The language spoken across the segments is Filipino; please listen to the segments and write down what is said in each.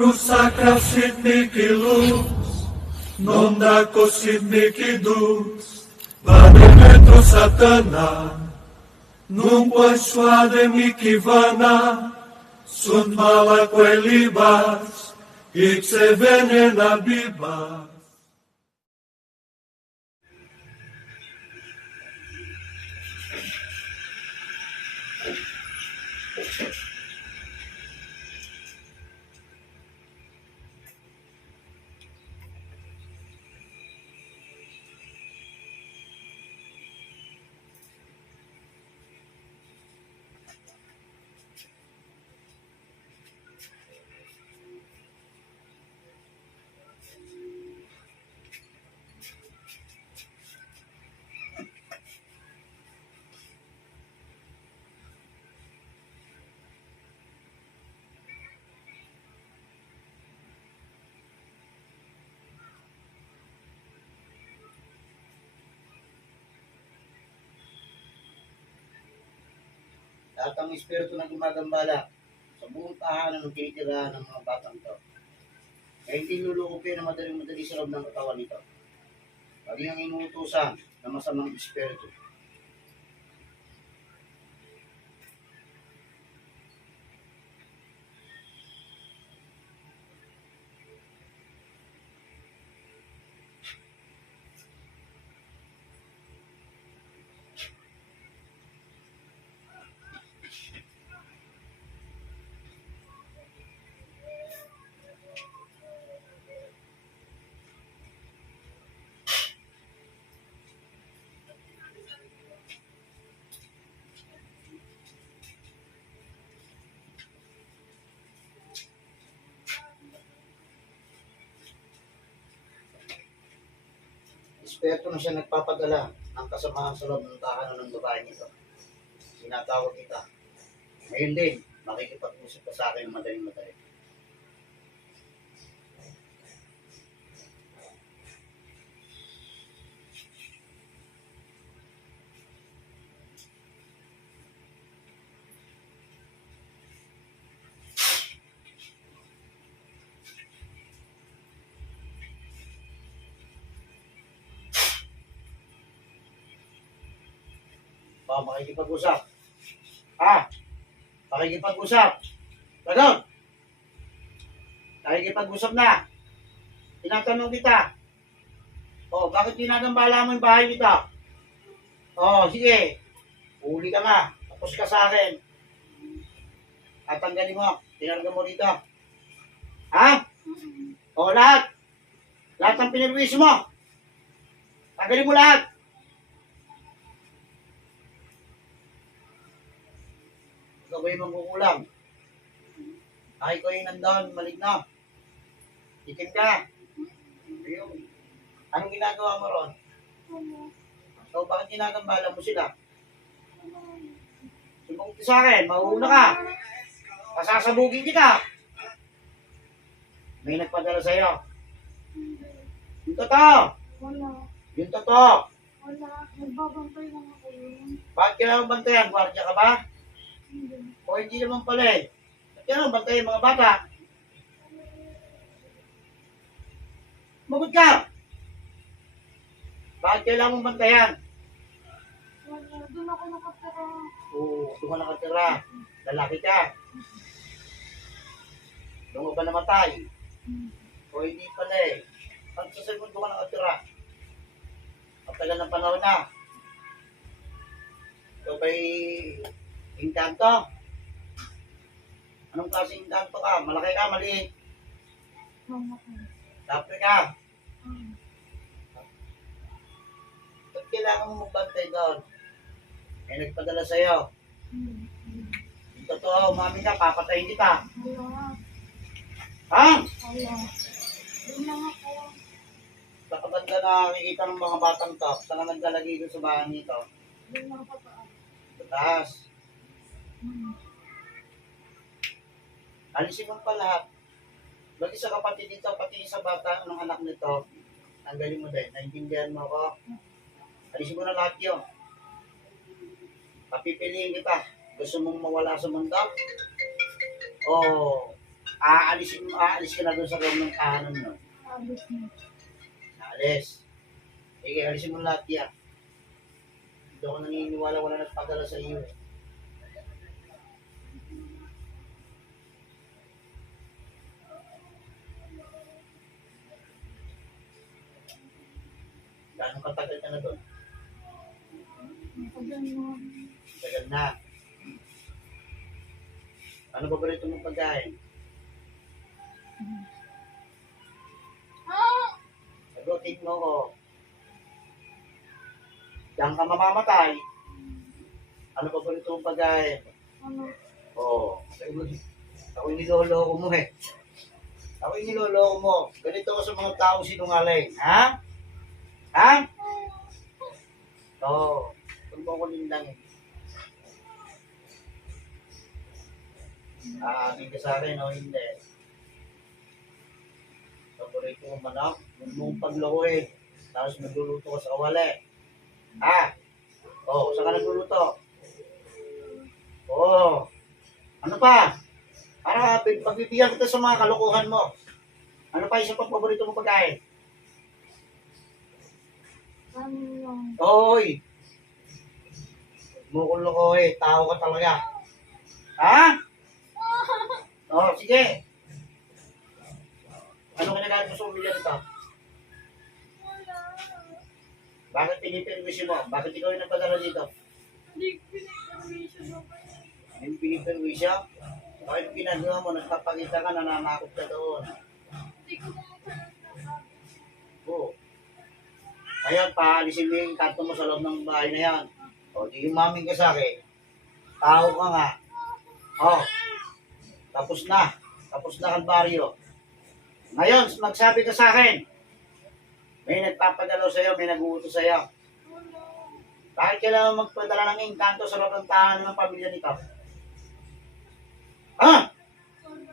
Rusakra sidniki luz, nondako sidniki dus, vademetro satana, nungwa shwade mikivana, sun malakwe libas, ikse venena bibas. At ang espiritu na gumagambala sa buong tahanan ng tinitirahan ng mga batang ito, ay hindi lulukupin na madaling-madali sa loob ng katawan nito. Pag ang inuutusan ng masamang espiritu. Espiritu na siya nagpapadala ng kasamahan sa loob ng tahanan ng babae nito. Sinatawag kita. Ngayon din, makikipag-usap ka sa akin ng madaling-madali. Makikipag-usap. Makikipag-usap. Lagot! Makikipag-usap na. Tinatanong kita. Bakit ginagambala mo yung bahay nito? Sige. Uli ka nga. Tapos ka sa akin. Tatanggalin mo. Tinarga mo dito. Lahat. Lahat ng pinirwis mo. Tanggalin mo lahat. Gawin mong kukulang. Ay ko yung nandun, maligno. Itim ka. Ayun. Anong ginagawa mo ron? So, bakit ginagambala mo sila? Sumbong ka sa akin, mauuna ka. Pasasabugin kita. May nagpadala sa'yo. Yung totoo. Wala. Yung totoo. Wala. Nagbabantay lang ako yun. Bakit kailangan bantayan? Gwardiya ka ba? Hindi. O hindi naman pala eh. Bakit kailangan bantayan mga bata? Magot ka! Bakit kailangan mong bantayan? Wala. Doon ako nakatira. Doon ka nakatira. Lalaki ka. Doon ka ba namatay? O hindi pala eh. Pag sa segundo ka nakatira. Pagtagal ng panahon na. Ito ba'y engkanto? Anong klaseng engkanto ka? Malaki ka, maliit? Mama ko. Kapre ka? Ba't kailangan mo magbantay doon? May nagpadala sa'yo. Yung totoo, mami ka, papatayin kita. Wala. Ha? Doon lang ako. Sa kabanda na nakikita ng mga batang to, saan ka naglalagay doon sa bahay nito? Doon lang ako taas. Sa taas. Alisin mo pa lahat. Lagi sa kapatid dito, pati sa bata ng anak nito, tanggalin mo din. Naintindihan mo ako. Alisin mo na lahat yun. Papipiliin kita. Gusto mong mawala sa mundo? O aalis ka na doon sa loob ng tahanan mo. Abis na. Aalis. Sige, alisin mo lahat yan. Hindi ako naniniwala, wala nagpadala sa iyo. Gano'ng katagal ka na doon? Matagal na. Tagal na. Ano ba ba mong pagkain? Ah! Sagutin mo ko. Diyan ka mamamatay. Ano ba ba mong pagkain? Ano? Oo. Ako yung niloloko mo eh. Ako yung niloloko mo. Ganito ko sa mga taong sinungaling. Ha? Ha? Oo. Huwag mo ko nindang eh. Aamin ka sa akin o hindi. Paborito mong manok, huwag mong pagloko eh. Tapos magluluto ka sa kawali. Ha? Oo, saan ka nagluluto? Oo. Ano pa? Para pagbibigyan kita sa mga kalokohan mo. Ano pa isa pang paborito mong pagkain? Ano lang? Hoy! Mukul ko eh. Tao ka talaga. Ha? Oo, sige. Ano kinagalit mo sa pamilya nito? Wala. Bakit pinipirwisyo mo? Bakit ikaw yung nagpadala dito? Hindi ko pinag-permission ako. Yung pinipirwisyo? Bakit yung ginagawa mo? Nagpapakita ka, nananakot ka doon. Hindi ko makasalat na sabi. Oo. Ngayon, paalisin mo yung kanto mo sa loob ng bahay na yan. O, di umaming ka sa akin. Tao ka nga. O, tapos na. Tapos na kalbaryo. Ngayon, magsabi ka sa akin. May nagpapadalo sa'yo, may nag-uutos sa'yo. Wala. Bakit kailangan magpadala ng engkanto sa loob ng tahanan ng pamilya nito? Ha? Wala.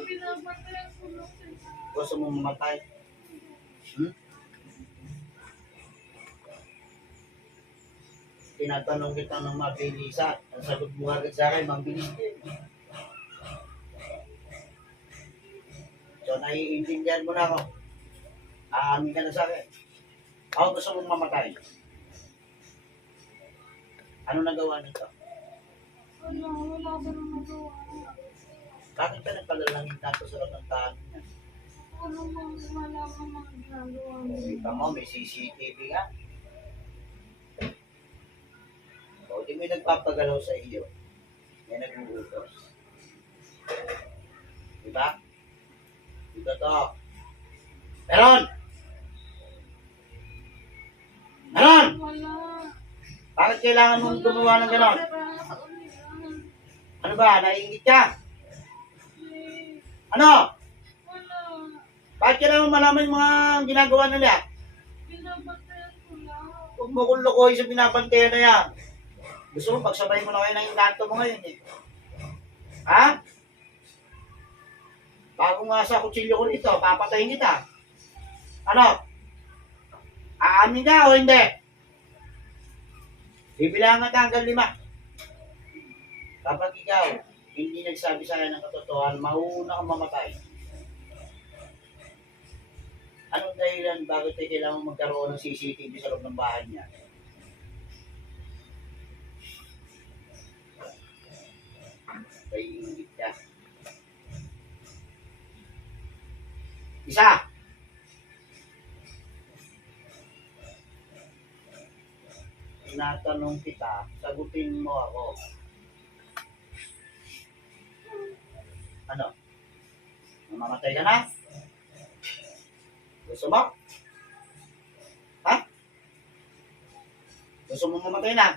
Binabantayan ko lang sila. Gusto mo mamatay? Hmm? Tinatanong kita ng mabilisan. Ang sagot mo agad sa akin, mabilis din. So, naiintindihan mo na ako. Aamin ka na sa akin. Ako gusto mong mamatay. Ano nagawa nito? Wala. Wala ka nang nagawa. Bakit ka nagpalalangin tanto sa loob ng tahanan niya? Ano bang malaman mga ginagawa mo? Kita mo, may CCTV nga. O, di may nagpapagalaw sa iyo. May nag-uutos. Diba? Diba to? Meron! Meron! Wala. Bakit kailangan mong gumawa ng ganon? Wala sa kanila. Ano ba? Naiingit ka? Eh, Ano? wala. Bakit kailangan malaman yung mga ginagawa nila? Binabantayan ko lang. Huwag mo kong lokohin sa binabantayan na yan. Gusto mo, pagsabay mo na kayo ng inkanto mo ngayon eh. Ha? Bago nga sa kutsilyo ko dito, papatayin kita. Ano? Aamin ka o hindi? Bibilangan ka hanggang 5. Kapag ikaw, hindi nagsabi sa akin ng katotohanan, mauuna kang mamatay. Anong dahilan bakit ay kailangan magkaroon ng CCTV sa loob ng bahay niya? Naiingit ka. Isa! Tinatanong kita, sagutin mo ako. Ano? Mamamatay ka na? Gusto mo? Ha? Gusto mo mamatay na?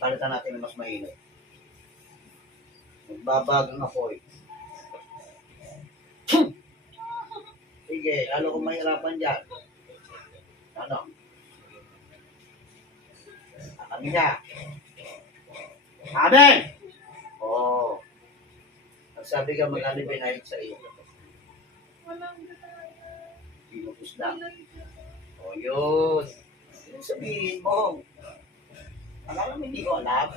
Palitan natin ng mas mainit. Magbabagang apoy. Sige, lalo kung mahirapan dyan. Ano? Kami ka. Amen! Oo. Nagsabi ka mag-ano binayad sa iyo. Walang ginagawa. Pinutos lang. Walang ginagawa. O yun. Yung sabihin mo. Akala mo hindi ko alam.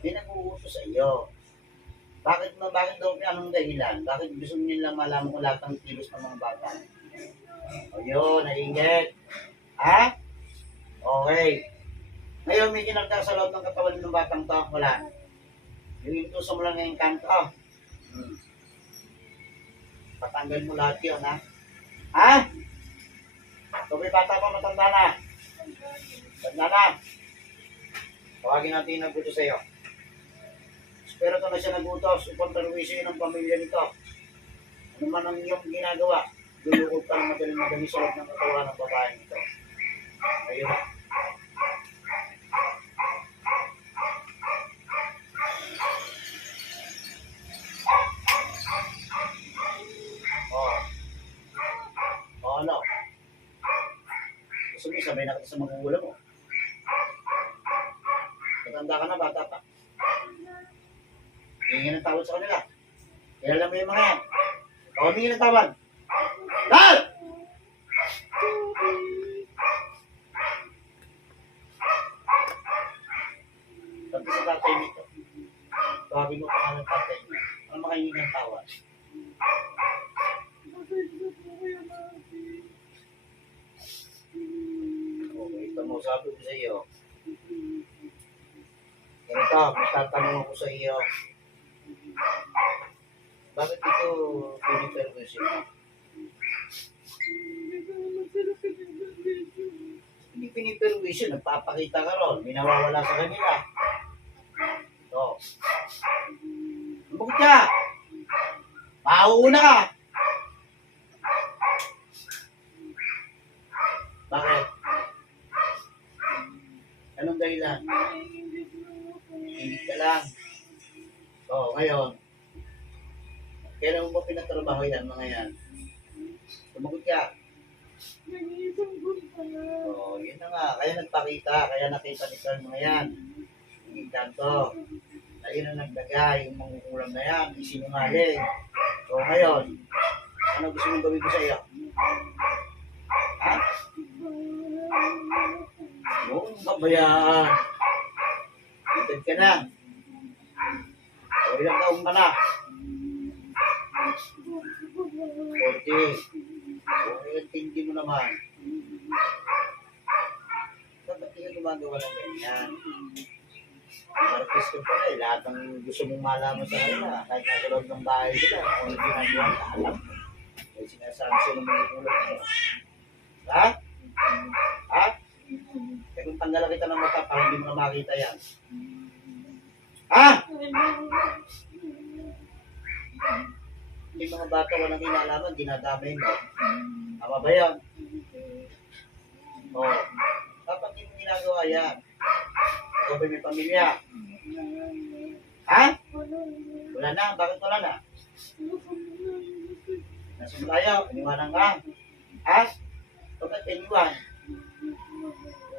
May nag-uutos sa iyo. Bakit daw anong dahilan? Bakit gusto nila malaman kung lahat ng kilos ng mga bata? O yun, nainggit. Ha? Okay. Ngayon, may kinarga sa loob ng katawan ng batang to. Wala. Yung inutusan mo lang ngayong kanto. Patanggal mo lahat yun, ha? Ha? Ito may bata pa, matanda na. Tanda na. Tawagin natin yung nagbuto sa'yo. Pero ito na siya nagutos upang perwisyo ng pamilya nito. Ano man ang iyong ginagawa, lulukod ka ng madali sa loob ng katawan ng babae nito. Ayun. Oh. Oh, ano? Gusto mo, sabay na kita sa magugulang mo. Matanda ka na, bata pa. Hingin ng tawad sa kanila. Kilala mo yung mga yan. O, humingi ng tawad. Dal! Sabi sa tatay nito, tawagin mo pa ng tatay niya. Ano makahingi ng tawad? Okay, ito mo, sabi ko sa iyo. Ganito, magtatanong ako sa iyo. Bakit ito piniperwisyon mo? Hindi piniperwisyon, nagpapakita ka ron. May nawawala sa kanila. Ito. Bukod ka! Pauuna ka! Bakit? Anong dahilan? Hindi ka lang. So, ngayon, kailan mo ba pinatrabaho yan, mga yan? Sumagot ka. So, yun na nga. Kaya nagpakita, kaya nakita ni Carl mga yan. Yung kanto. Na yun ang naglagay, yung mangukulam na yan, isinungaling. So, ngayon, ano gusto mong gawin ko sa iyo? Ha? Yung kabayaan. Itad ka na. O ilang taong ka na? 40. So, intindi mo naman. Dapat hindi ka gumagawa ng ganyan. Marapis ka pa eh. Lahat ng gusto mong malaman sa kanila. Kahit nasa loob ng bahay sila. Kung hindi ginagawa ka, alam. Kaya sinasabi sila ng mga ulat mo. Ha? Ha? Kaya kung tanggalan kita ng mata, parang hindi mo na makita yan. Ha? Hindi mga bata walang kinalaman, dinadamay mo. Tama ba yan? Oo. Dapat hindi mo ginagawa yan. Ikaw ba may pamilya? Ha? Wala na. Bakit wala na? Nasa malayaw, iniwanan ka. Ha? Bakit iniwan?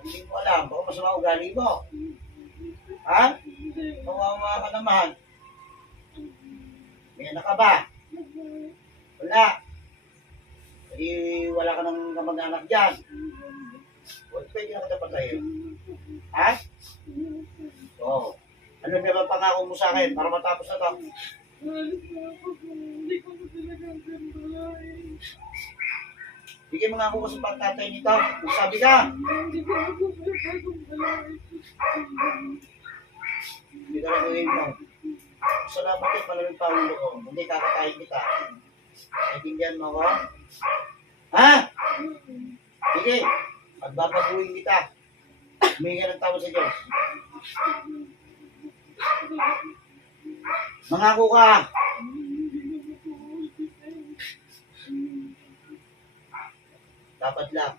Hindi mo alam. Baka masama ugali mo. Ha? Kawawa ka naman. May anak ka ba? Wala. Hindi wala ka ng kamag-anak dyan. Huwag pwede na kita patayin. Ha? Oo. Ano na ba pangako mo sa akin para matapos na to? Bigyan mo nga ako sa pagtatay nito. Sabi ka. Hindi ka na gawin mo. Salamat kayo malamig pa ulo ko. Hindi kakatayin kita. Naintindihan mo ko? Ha? Sige. Pagbabaguhin kita. Humingi ka ng tawad sa Diyos. Mangako ka. Dapat lang.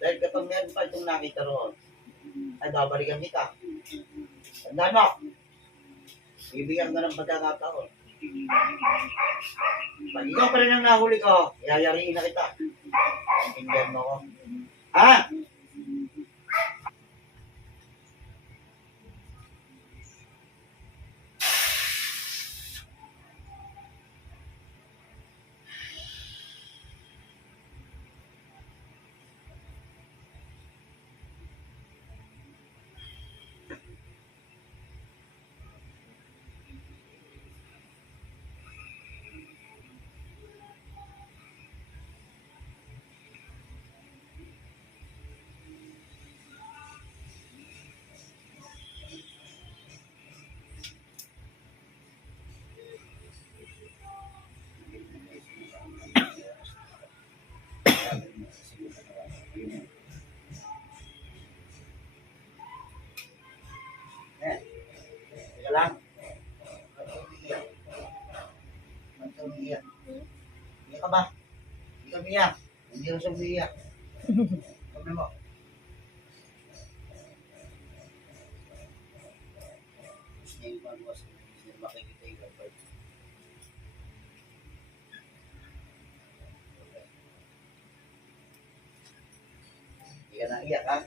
Dahil kapag meron pa itong nakita roon, ay babalikan kita. Tandaan mo. Bibigyan ka ng pagkakataon. Pag ikaw pa rin ang nahuli ko, yayariin na kita. Intindihan mo ko. Ha? ka umiiyak. Iyak ka ba? Hindi ka umiiyak. Hindi rin siya umiiyak. Sabi mo. Gusto niya yung magawa sa hindi niya makikita yung kapal. Hindi ka naiyak, ha?